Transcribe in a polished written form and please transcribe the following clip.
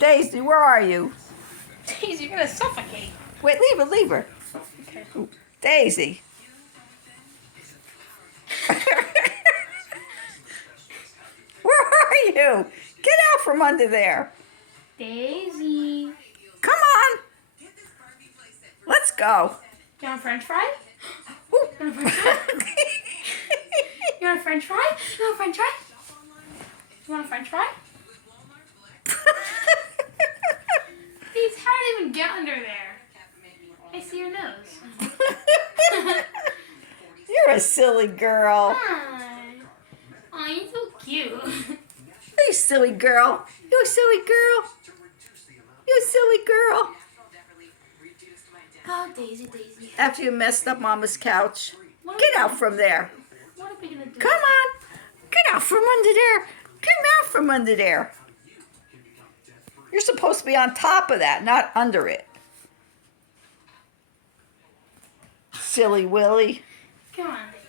Daisy, where are you? Daisy, you're gonna suffocate. Wait, leave her. Okay. Daisy. Where are you? Get out from under there. Daisy. Come on. Let's go. You want a french fry? Ooh. You want a french fry? You want a french fry? You want a french fry? You want a french fry? These, how did it even get under there? I see your nose. You're a silly girl. Hi. Oh, you're so cute. You silly girl. You a silly girl. You a silly girl. Oh, Daisy, Daisy. After you messed up Mama's couch. What Get are out from there. What are we gonna do? Come on. Get out from under there. Come out from under there. You're supposed to be on top of that, not under it. Silly Willy. Come on, Daisy.